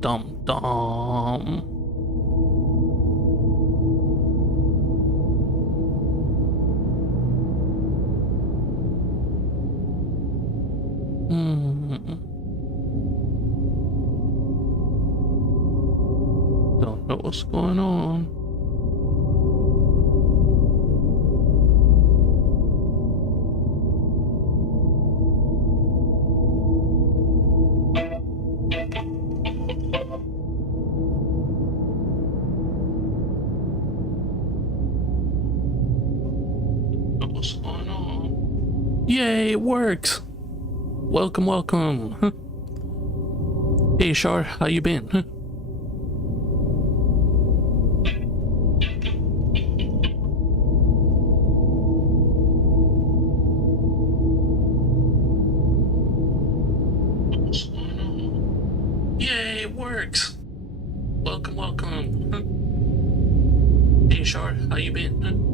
dum dum. Don't know what's going on. What's going on? Yay, it works! Welcome, welcome. Hey, Shar, how you been? Yay, it works! Welcome, welcome. Hey, Shar, how you been?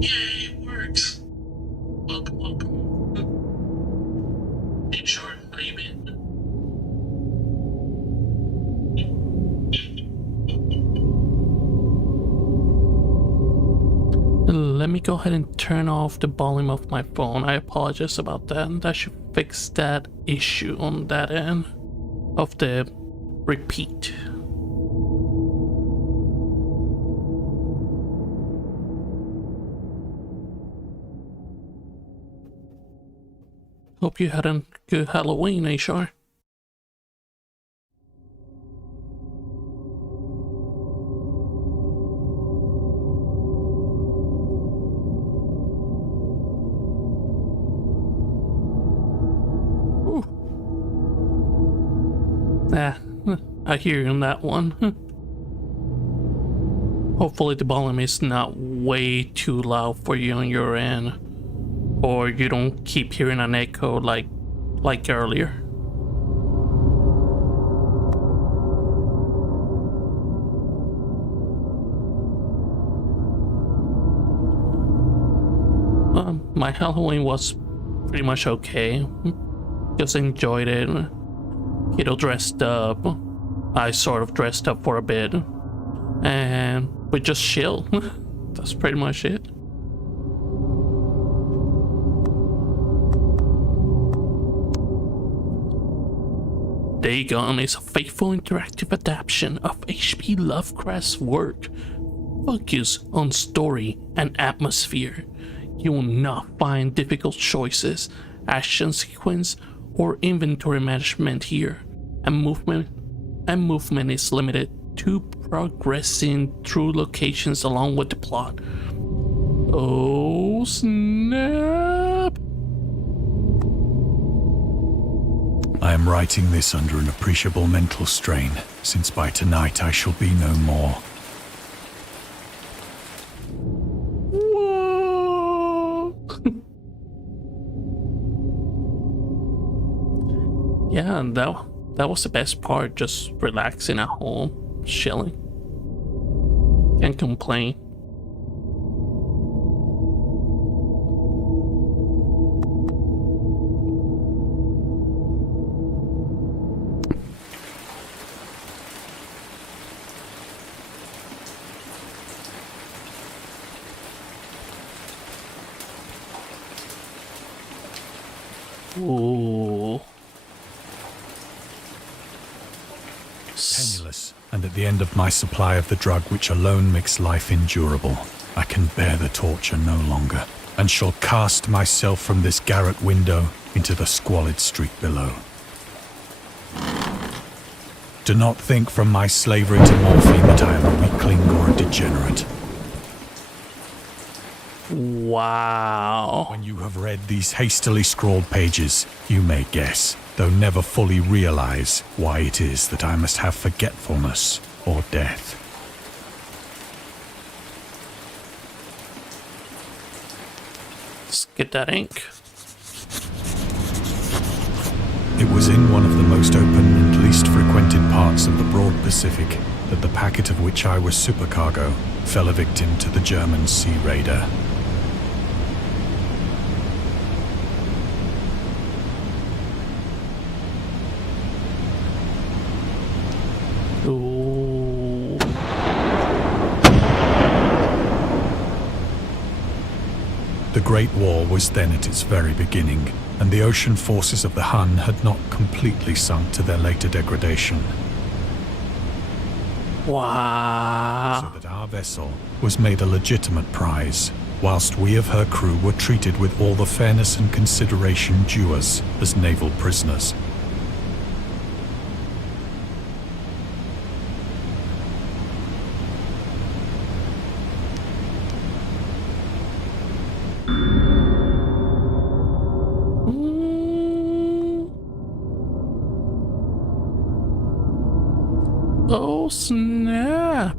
Yay, it works! Welcome, welcome. Hey, Shar, how you been? Let me go ahead and turn off the volume of my phone. I apologize about that. That should fix that issue on that end of the repeat. Hope you had a good Halloween, Ashar. I hear you on that one. Hopefully the volume is not way too loud for you on your end, or you don't keep hearing an echo like earlier. My Halloween was pretty much okay. Just enjoyed it. Kiddo dressed up. I sort of dressed up for a bit. And we just chill. That's pretty much it. Dagon is a faithful interactive adaptation of H.P. Lovecraft's work. Focus on story and atmosphere. You will not find difficult choices, action sequence, or inventory management here, and movement is limited to progressing through locations along with the plot. Oh snap! I am writing this under an appreciable mental strain, since by tonight I shall be no more. Whoa! Yeah, and that was the best part, just relaxing at home, chilling. Can't complain. Ooh. Penniless, and at the end of my supply of the drug which alone makes life endurable, I can bear the torture no longer, and shall cast myself from this garret window into the squalid street below. Do not think from my slavery to morphine that I am a weakling or a degenerate. Wow. When you have read these hastily scrawled pages, you may guess, though never fully realize, why it is that I must have forgetfulness or death. Let's get that ink. It was in one of the most open and least frequented parts of the broad Pacific that the packet of which I was supercargo fell a victim to the German sea raider. Ooh. The Great War was then at its very beginning, and the ocean forces of the Hun had not completely sunk to their later degradation. Wow. So that our vessel was made a legitimate prize, whilst we of her crew were treated with all the fairness and consideration due us as naval prisoners. Oh, snap.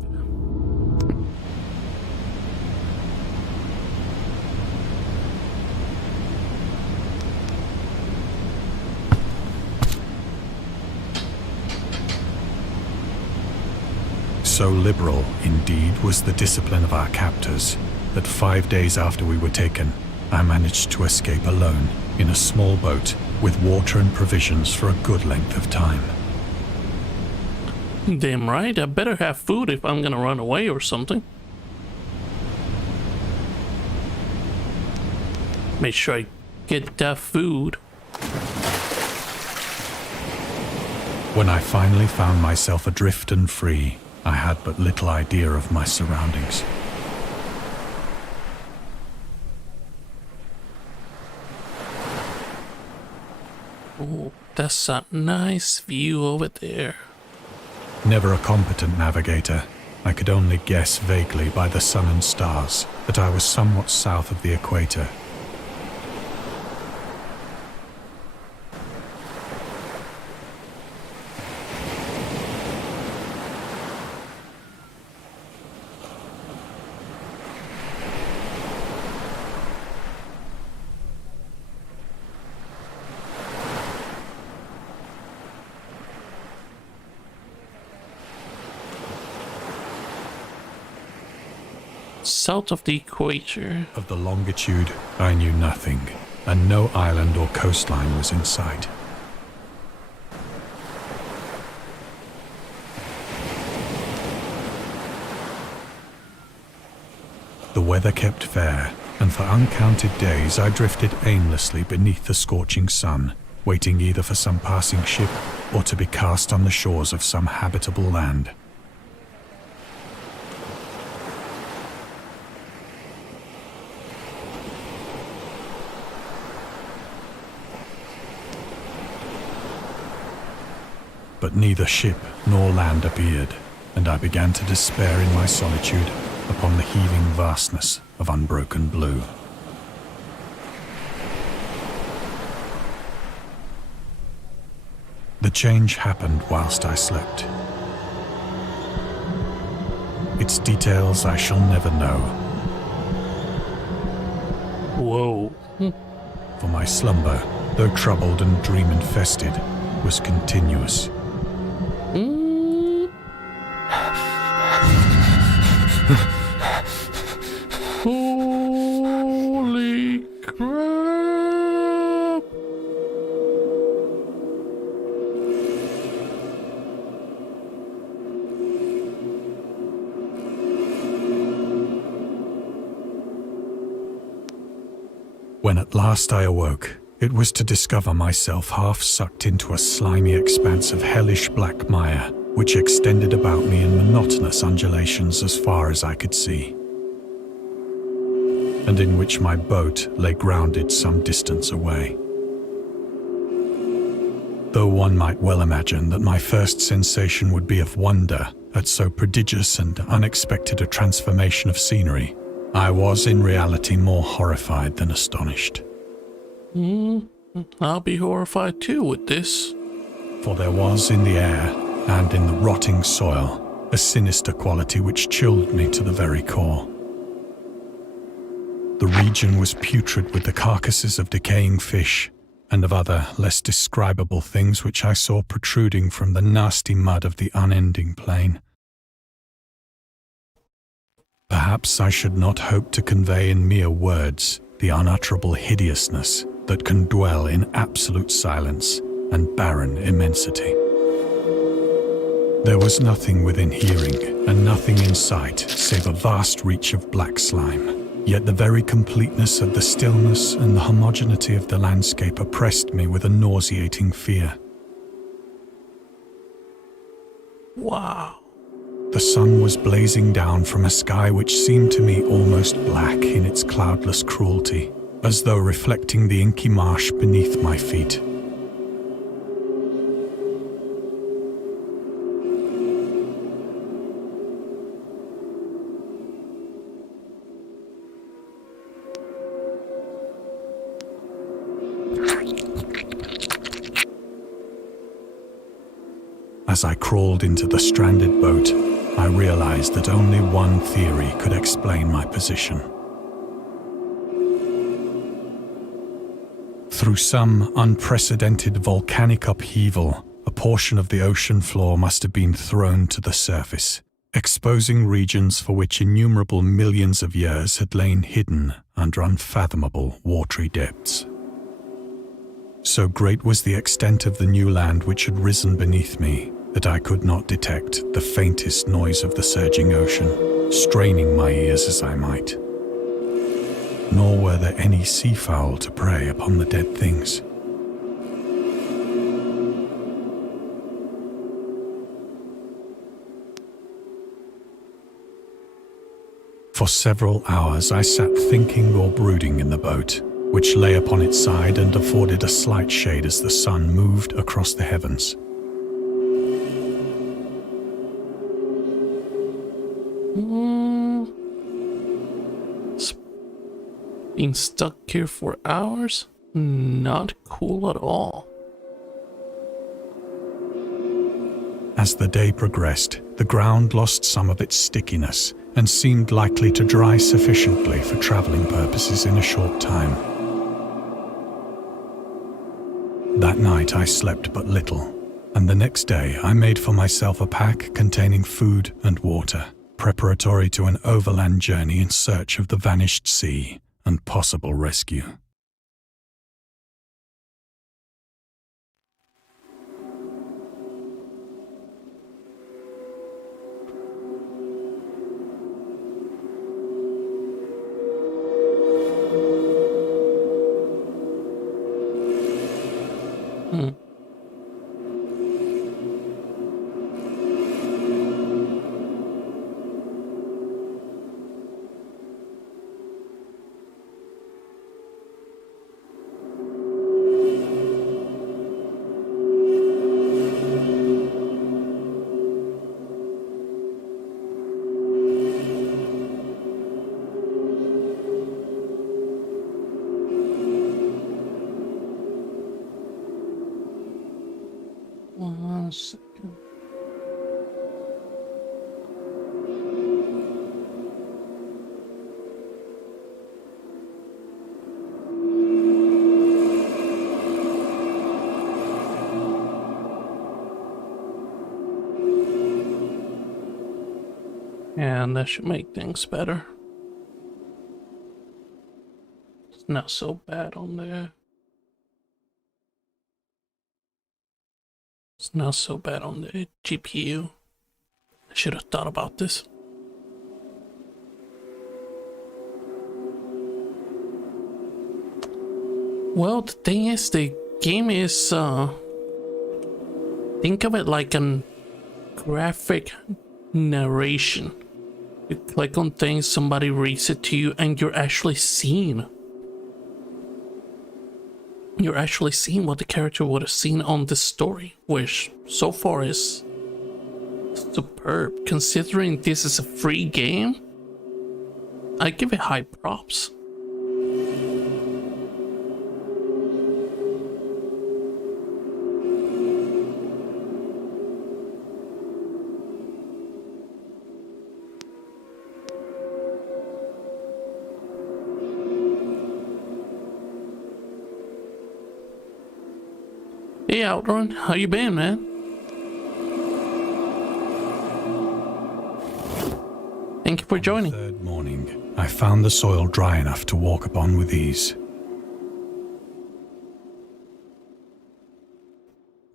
So liberal, indeed, was the discipline of our captors, that 5 days after we were taken, I managed to escape alone in a small boat with water and provisions for a good length of time. Damn right, I better have food if I'm gonna run away or something. Make sure I get that food. When I finally found myself adrift and free, I had but little idea of my surroundings. Oh, that's a nice view over there. Never a competent navigator, I could only guess vaguely by the sun and stars that I was somewhat south of the equator. South of the equator. Of the longitude, I knew nothing, and no island or coastline was in sight. The weather kept fair, and for uncounted days I drifted aimlessly beneath the scorching sun, waiting either for some passing ship or to be cast on the shores of some habitable land. But neither ship nor land appeared, and I began to despair in my solitude upon the heaving vastness of unbroken blue. The change happened whilst I slept. Its details I shall never know, Whoa. for my slumber, though troubled and dream-infested, was continuous. Holy crap! When at last I awoke, it was to discover myself half sucked into a slimy expanse of hellish black mire, which extended about me in monotonous undulations as far as I could see, and in which my boat lay grounded some distance away. Though one might well imagine that my first sensation would be of wonder at so prodigious and unexpected a transformation of scenery, I was in reality more horrified than astonished. I'll be horrified too with this. For there was in the air and in the rotting soil a sinister quality which chilled me to the very core. The region was putrid with the carcasses of decaying fish and of other less describable things which I saw protruding from the nasty mud of the unending plain. Perhaps I should not hope to convey in mere words the unutterable hideousness that can dwell in absolute silence and barren immensity. There was nothing within hearing and nothing in sight save a vast reach of black slime. Yet the very completeness of the stillness and the homogeneity of the landscape oppressed me with a nauseating fear. Wow. The sun was blazing down from a sky which seemed to me almost black in its cloudless cruelty, as though reflecting the inky marsh beneath my feet. As I crawled into the stranded boat, I realized that only one theory could explain my position. Through some unprecedented volcanic upheaval, a portion of the ocean floor must have been thrown to the surface, exposing regions for which innumerable millions of years had lain hidden under unfathomable watery depths. So great was the extent of the new land which had risen beneath me that I could not detect the faintest noise of the surging ocean, straining my ears as I might. Nor were there any seafowl to prey upon the dead things. For several hours I sat thinking or brooding in the boat, which lay upon its side and afforded a slight shade as the sun moved across the heavens. Being stuck here for hours? Not cool at all. As the day progressed, the ground lost some of its stickiness and seemed likely to dry sufficiently for traveling purposes in a short time. That night I slept but little, and the next day I made for myself a pack containing food and water, preparatory to an overland journey in search of the vanished sea and possible rescue. One second. And that should make things better. It's not so bad on there. It's not so bad on the GPU. I should have thought about this. Well, the thing is, the game is, think of it like an graphic narration. You click on things, somebody reads it to you, and you're actually seeing. You're actually seeing what the character would have seen on the story, which so far is superb. Considering this is a free game, I give it high props. Hey Outrun, how you been, man? thank you for joining. On the third morning, I found the soil dry enough to walk upon with ease.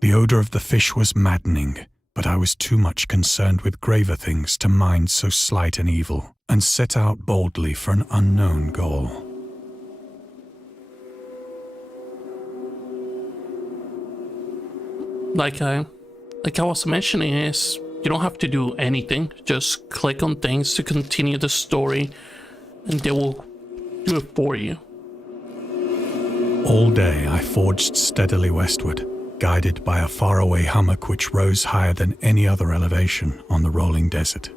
The odor of the fish was maddening, but I was too much concerned with graver things to mind so slight an evil, and set out boldly for an unknown goal. Like I was mentioning, is you don't have to do anything. Just click on things to continue the story, and they will do it for you. All day I forged steadily westward, guided by a faraway hummock which rose higher than any other elevation on the rolling desert.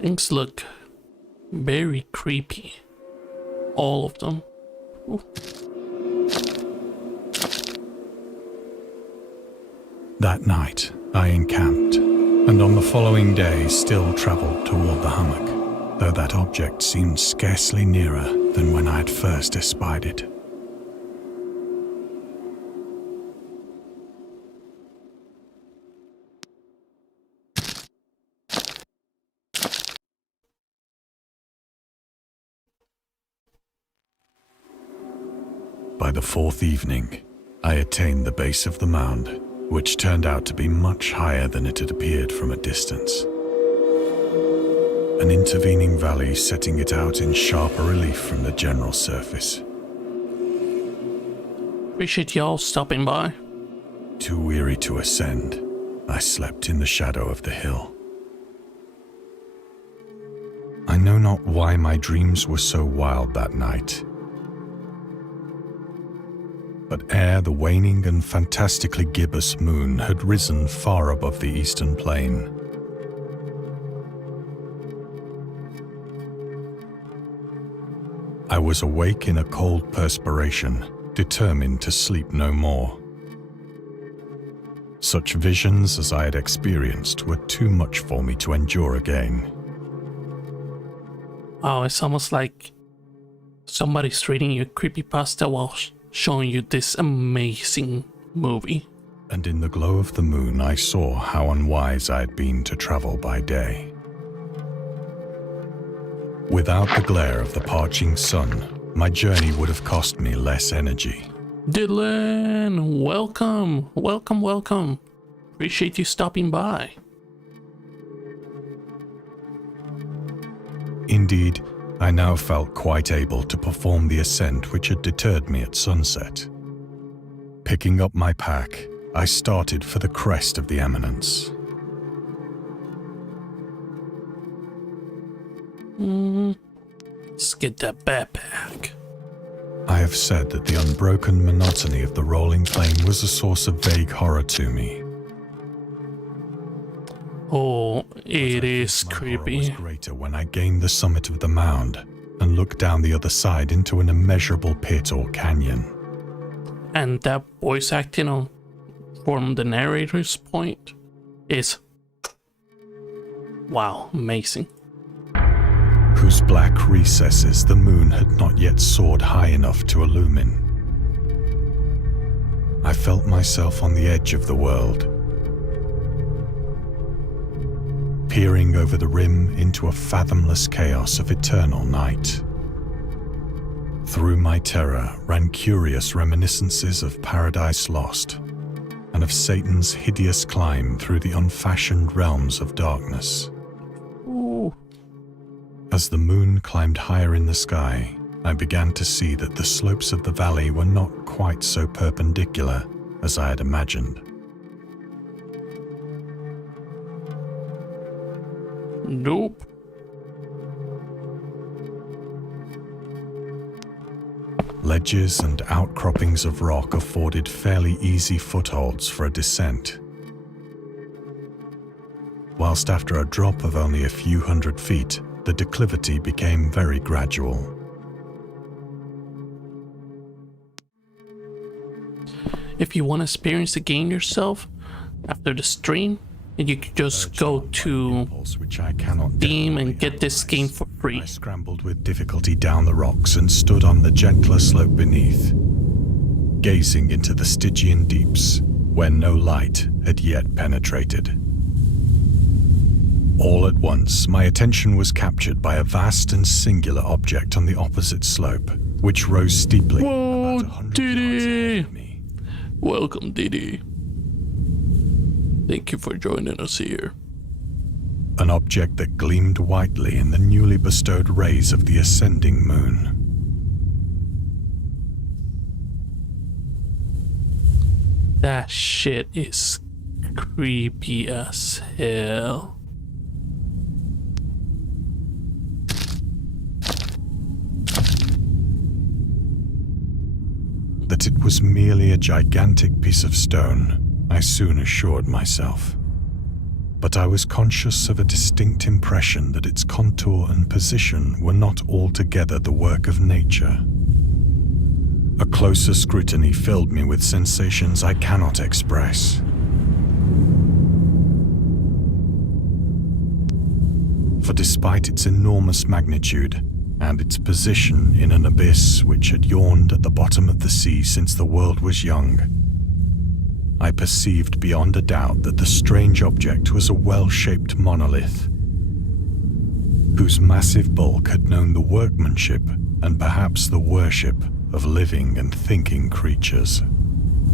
Things look very creepy. All of them. Ooh. That night, I encamped, and on the following day still travelled toward the hummock, though that object seemed scarcely nearer than when I had first espied it. By the fourth evening, I attained the base of the mound, which turned out to be much higher than it had appeared from a distance. An intervening valley setting it out in sharper relief from the general surface. Appreciate y'all stopping by. Too weary to ascend, I slept in the shadow of the hill. I know not why my dreams were so wild that night. But ere the waning and fantastically gibbous moon had risen far above the eastern plain, I was awake in a cold perspiration, determined to sleep no more. Such visions as I had experienced were too much for me to endure again. Oh, it's almost like somebody's reading you a creepypasta while showing you this amazing movie. And in the glow of the moon, I saw how unwise I had been to travel by day. Without the glare of the parching sun, my journey would have cost me less energy. Dylan, welcome, welcome, welcome. Appreciate you stopping by. Indeed, I now felt quite able to perform the ascent which had deterred me at sunset. Picking up my pack, I started for the crest of the eminence. Let's get that backpack. I have said that the unbroken monotony of the rolling plain was a source of vague horror to me. Oh, it is My horror creepy. was greater when I gained the summit of the mound and looked down the other side into an immeasurable pit or canyon. And that voice acting on from the narrator's point is wow, amazing. Whose black recesses the moon had not yet soared high enough to illumine. I felt myself on the edge of the world, peering over the rim into a fathomless chaos of eternal night. Through my terror ran curious reminiscences of Paradise Lost and of Satan's hideous climb through the unfashioned realms of darkness. Ooh. As the moon climbed higher in the sky, I began to see that the slopes of the valley were not quite so perpendicular as I had imagined. Nope. Ledges and outcroppings of rock afforded fairly easy footholds for a descent, whilst after a drop of only a few hundred feet, the declivity became very gradual. If you want to experience the game yourself after the stream, and you could just go to which I cannot Steam and get this game for free. I scrambled with difficulty down the rocks and stood on the gentler slope beneath, gazing into the Stygian deeps where no light had yet penetrated. All at once, my attention was captured by a vast and singular object on the opposite slope, which rose steeply Whoa, about 100 Diddy! yards ahead of me. Welcome, Diddy. Thank you for joining us here. An object that gleamed whitely in the newly bestowed rays of the ascending moon. That shit is creepy as hell. That it was merely a gigantic piece of stone, I soon assured myself. But I was conscious of a distinct impression that its contour and position were not altogether the work of nature. A closer scrutiny filled me with sensations I cannot express. For despite its enormous magnitude, and its position in an abyss which had yawned at the bottom of the sea since the world was young, I perceived beyond a doubt that the strange object was a well-shaped monolith, whose massive bulk had known the workmanship and perhaps the worship of living and thinking creatures.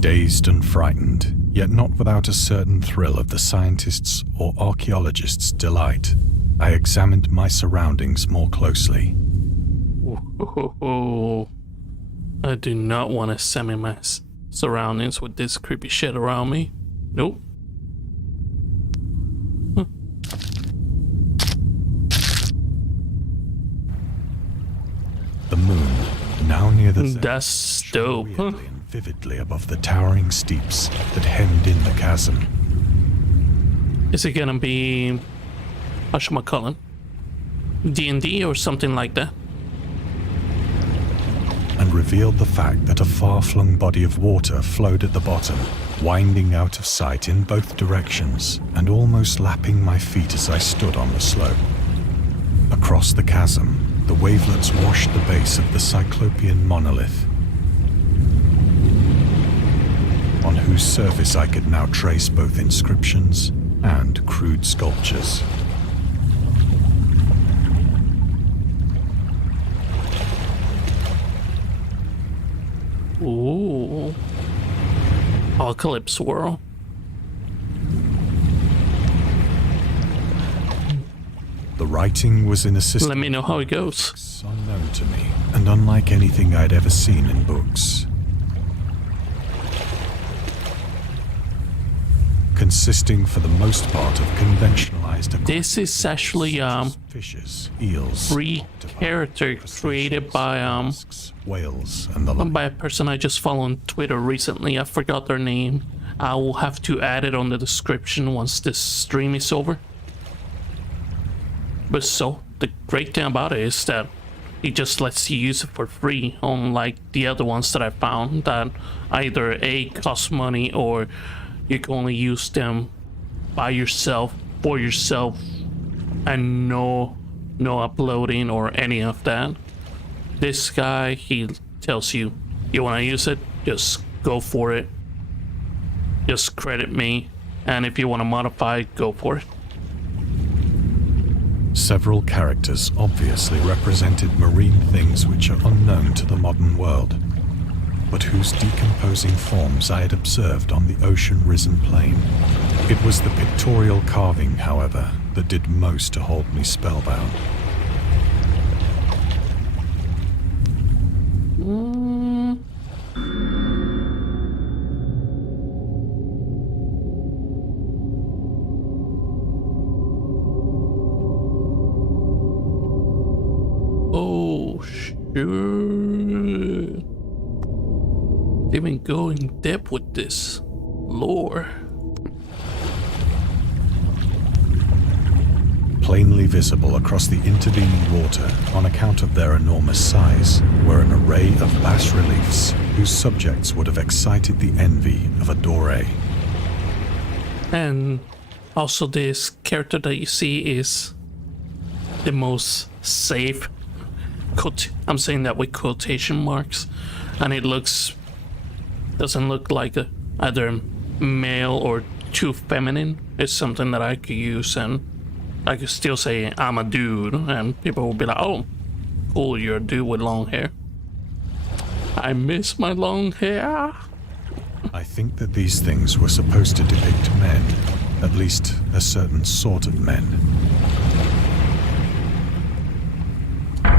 Dazed and frightened, yet not without a certain thrill of the scientist's or archaeologist's delight, I examined my surroundings more closely. Oh, I do not want to semi my surroundings with this creepy shit around me. Nope. Huh. The moon, now near the zenith, That's shone dope, huh? weirdly and vividly above the towering steeps that hemmed in the chasm. Is it gonna be whatchamacallit, D&D or something like that? And revealed the fact that a far-flung body of water flowed at the bottom, winding out of sight in both directions and almost lapping my feet as I stood on the slope. Across the chasm, the wavelets washed the base of the cyclopean monolith, on whose surface I could now trace both inscriptions and crude sculptures. Ooh. Apocalypse World. The writing was in a system Let me know how it goes. unknown to me, and unlike anything I'd ever seen in books. Consisting for the most part of conventionalized This is actually fishes, eels, free character created by whales, and the like. by a person I just followed on Twitter recently. I forgot their name. I will have to add it on the description once this stream is over. But so, the great thing about it is that it just lets you use it for free, unlike the other ones that I found that either A, cost money, or you can only use them by yourself, for yourself, and no uploading or any of that. This guy, he tells you, you want to use it, just go for it. Just credit me, and if you want to modify it, go for it. Several characters obviously represented marine things which are unknown to the modern world, but whose decomposing forms I had observed on the ocean-risen plain. It was the pictorial carving, however, that did most to hold me spellbound. Oh, sure. Even go in depth with this lore. Plainly visible across the intervening water, on account of their enormous size, were an array of bas-reliefs whose subjects would have excited the envy of a doré. And Also, this character that you see is the most safe. I'm saying that with quotation marks, and it doesn't look like either male or too feminine. It's something that I could use, and I could still say I'm a dude, and people will be like, "Oh, cool, you're a dude with long hair." I miss my long hair. I think that these things were supposed to depict men, at least a certain sort of men.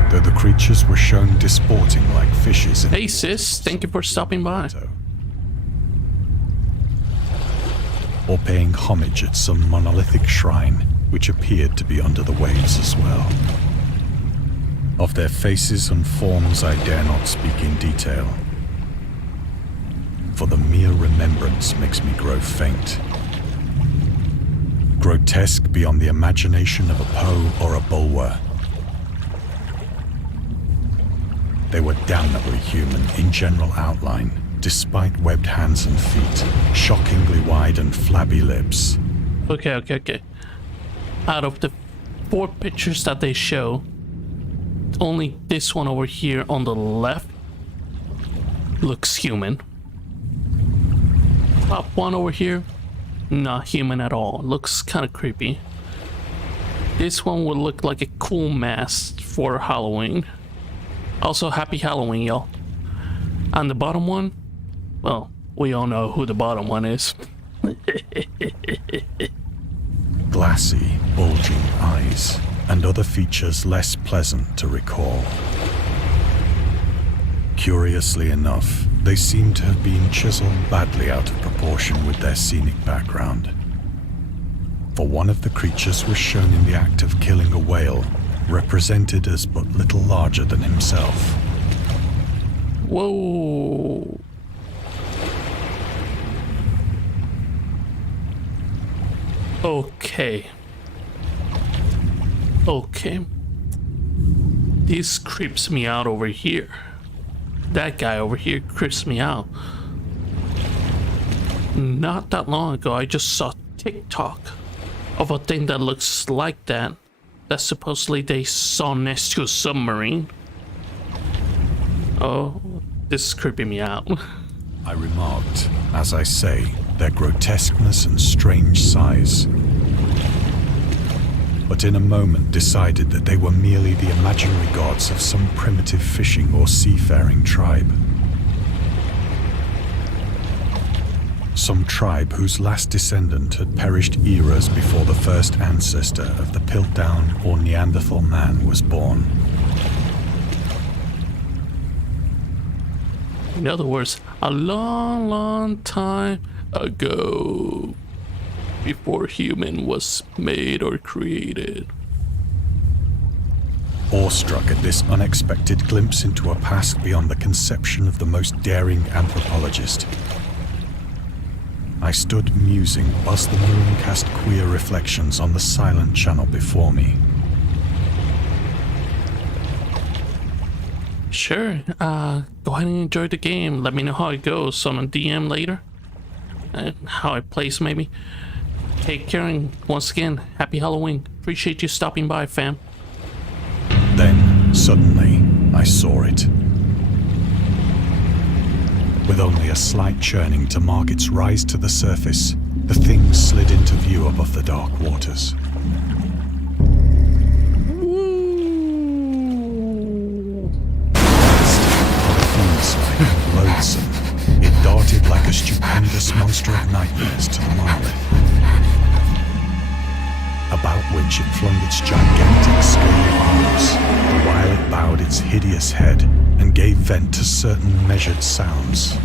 Though the creatures were shown disporting like fishes. Hey sis, thank you for stopping by. Or paying homage at some monolithic shrine, which appeared to be under the waves as well. Of their faces and forms I dare not speak in detail, for the mere remembrance makes me grow faint. Grotesque beyond the imagination of a Poe or a Bulwer. They were damnably human in general outline, despite webbed hands and feet, shockingly wide and flabby lips. Okay. Out of the 4 pictures that they show, only this one over here on the left looks human. Top one over here, not human at all. Looks kind of creepy. This one would look like a cool mask for Halloween. Also, happy Halloween, y'all. And the bottom one, well, we all know who the bottom one is. Glassy, bulging eyes, and other features less pleasant to recall. Curiously enough, they seem to have been chiseled badly out of proportion with their scenic background. For one of the creatures was shown in the act of killing a whale, represented as but little larger than himself. Whoa. Okay. This creeps me out over here. That guy over here creeps me out. Not that long ago, I just saw TikTok of a thing that looks like that supposedly they saw next to a submarine. Oh, this is creeping me out. I remarked, as I say, their grotesqueness and strange size. But in a moment decided that they were merely the imaginary gods of some primitive fishing or seafaring tribe. Some tribe whose last descendant had perished eras before the first ancestor of the Piltdown or Neanderthal man was born. In other words, a long time ago, before human was made or created. Awestruck at this unexpected glimpse into a past beyond the conception of the most daring anthropologist, I stood musing whilst the moon cast queer reflections on the silent channel before me. Sure, go ahead and enjoy the game. Let me know how it goes on a DM later. How it plays, maybe. Take care, and once again, happy Halloween. Appreciate you stopping by, fam. Then, suddenly, I saw it. With only a slight churning to mark its rise to the surface, the thing slid into view above the dark waters. Loathsome, it darted like a stupendous monster of nightmares to the monolith, about which it flung its gigantic scaly arms, while it bowed its hideous head and gave vent to certain measured sounds.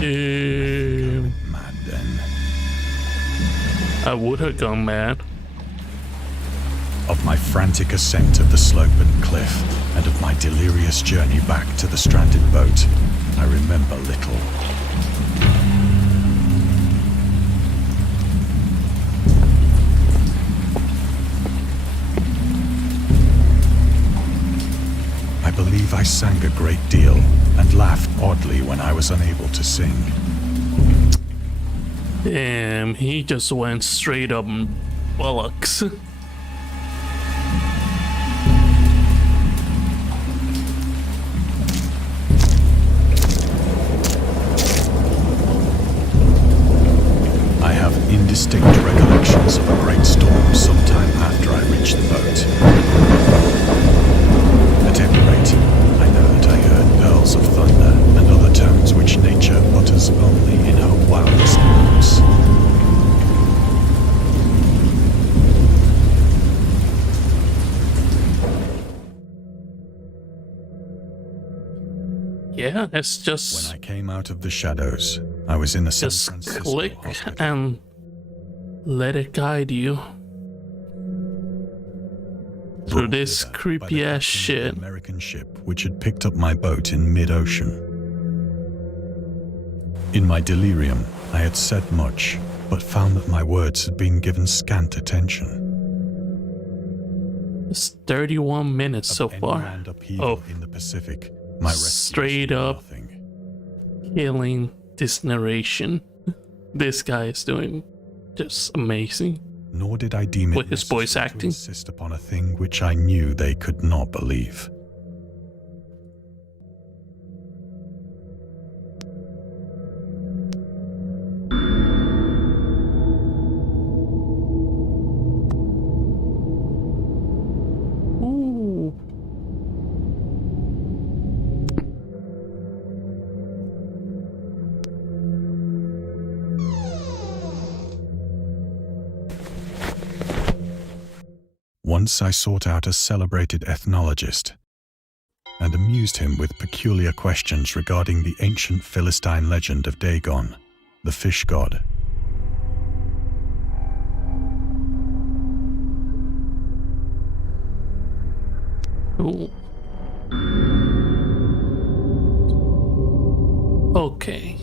Mad then. I would have gone mad. Of my frantic ascent of the slope and cliff, and of my delirious journey back to the stranded boat, I remember little. I believe I sang a great deal and laughed oddly when I was unable to sing. Damn, he just went straight up bullocks. I have indistinct recollections of a great storm sometime after I reached the boat. At any rate, I know that I heard pearls of thunder and other tones which nature utters only in her wildest moods. Yeah, it's just When I came out of the shadows, I was in a San just Francisco click hospital. and let it guide you through Brought this thither by creepy the ass captain of the shit. American ship which had picked up my boat in mid-ocean. In my delirium, I had said much, but found that my words had been given scant attention. It's 31 minutes so Of any far. land upheaval Oh, in the Pacific, my rescuers straight knew up nothing. killing this narration. This guy is doing just amazing. Nor did I deem it With his voice necessary acting. to insist upon a thing which I knew they could not believe. Ooh. Once I sought out a celebrated ethnologist and amused him with peculiar questions regarding the ancient Philistine legend of Dagon, the fish god. Ooh. Okay.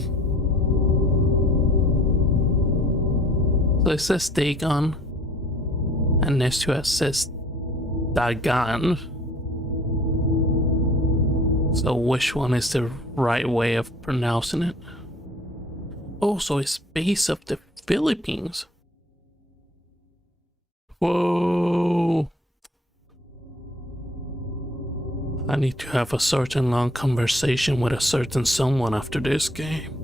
So it says Dagon, and next to it says Dagon. So which one is the right way of pronouncing it? Oh, so it's base of the Philippines. Whoa. I need to have a certain long conversation with a certain someone after this game.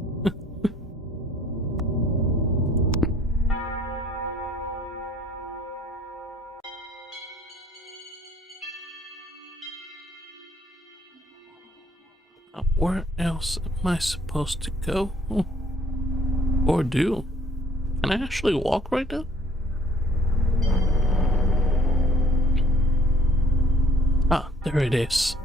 Where else am I supposed to go? Or do? Can I actually walk right now? Ah, there it is.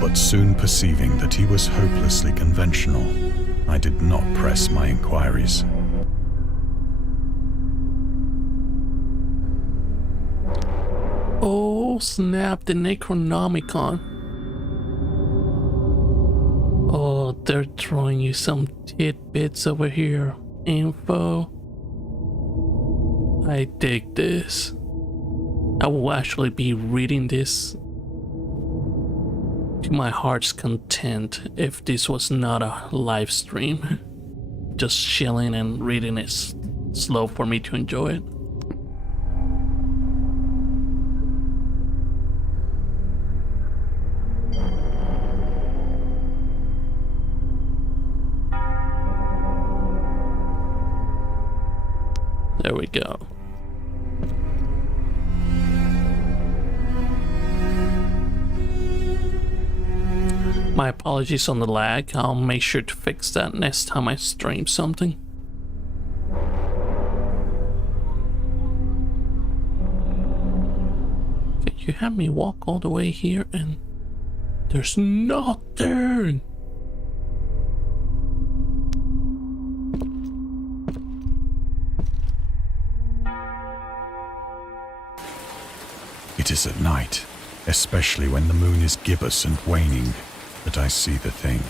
But soon perceiving that he was hopelessly conventional, I did not press my inquiries. Oh, snap, the Necronomicon. Oh, they're throwing you some tidbits over here. Info. I dig this. I will actually be reading this to my heart's content if this was not a live stream. Just chilling and reading it slow for me to enjoy it. There we go. My apologies on the lag. I'll make sure to fix that next time I stream something. Okay, you have me walk all the way here and there's nothing. It is at night, especially when the moon is gibbous and waning, that I see the thing.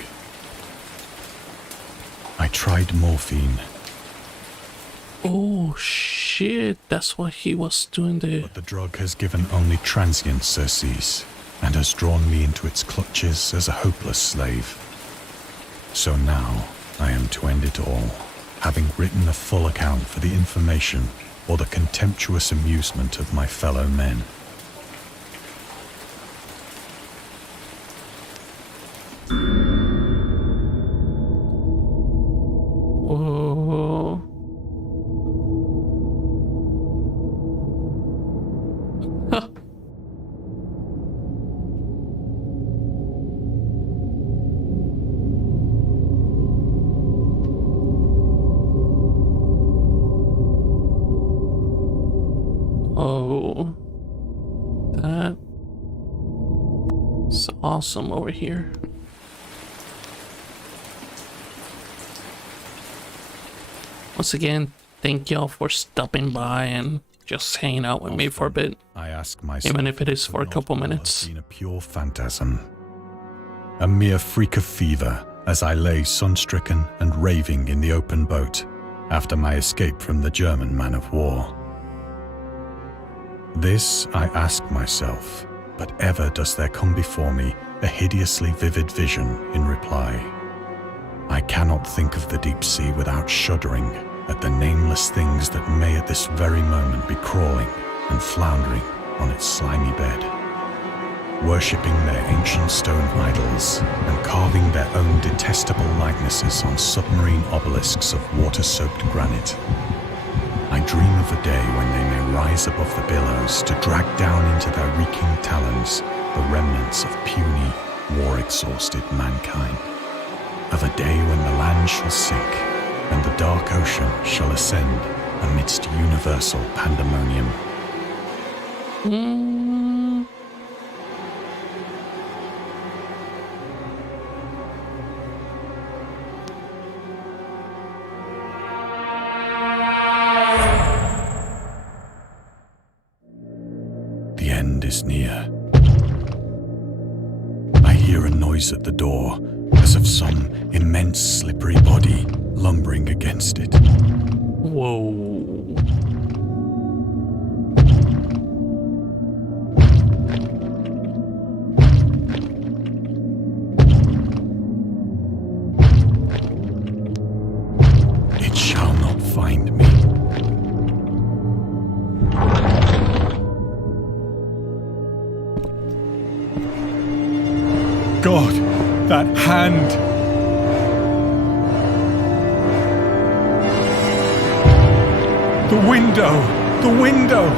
I tried morphine, Oh shit, that's why he was doing the... but the drug has given only transient surcease. and has drawn me into its clutches as a hopeless slave. So now I am to end it all, having written a full account for the information or the contemptuous amusement of my fellow men. Oh. Huh. Oh, that's awesome over here. Once again, thank y'all for stopping by and just hanging out with me for a bit, I ask myself, even if it is for a could couple not all have minutes. been a pure phantasm, a mere freak of fever as I lay sun-stricken and raving in the open boat after my escape from the German man of war. This I ask myself, but ever does there come before me a hideously vivid vision in reply. I cannot think of the deep sea without shuddering at the nameless things that may at this very moment be crawling and floundering on its slimy bed, worshipping their ancient stone idols and carving their own detestable likenesses on submarine obelisks of water-soaked granite. I dream of a day when they may rise above the billows to drag down into their reeking talons the remnants of puny, war-exhausted mankind. Of a day when the land shall sink and the dark ocean shall ascend amidst universal pandemonium. The end is near. I hear a noise at the door, as of some immense slippery body lumbering against it. Whoa. It shall not find me. God, that hand! The window! The window!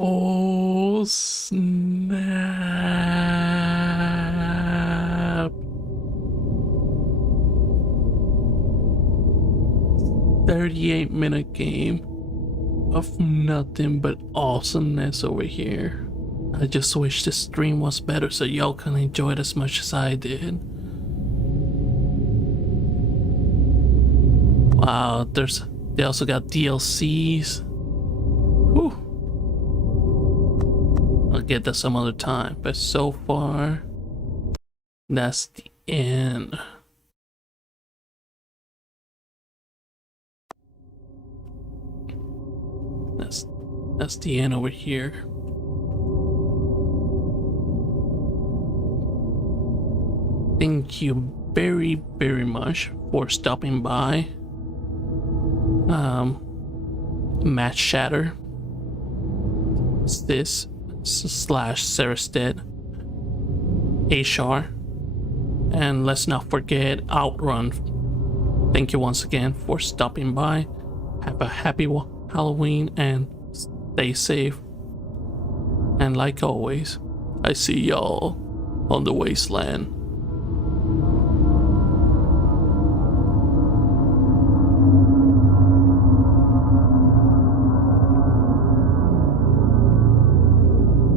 Oh, snap. 38-minute game of nothing but awesomeness over here. I just wish the stream was better so y'all can enjoy it as much as I did. Wow, they also got DLCs. Whew. I'll get that some other time, but so far, that's the end. That's the end over here. Thank you very, very much for stopping by. Matt Shatter, Stis / Sarasted, Ashar, and let's not forget Outrun. Thank you once again for stopping by. Have a happy Halloween and stay safe. And like always, I see y'all on the wasteland.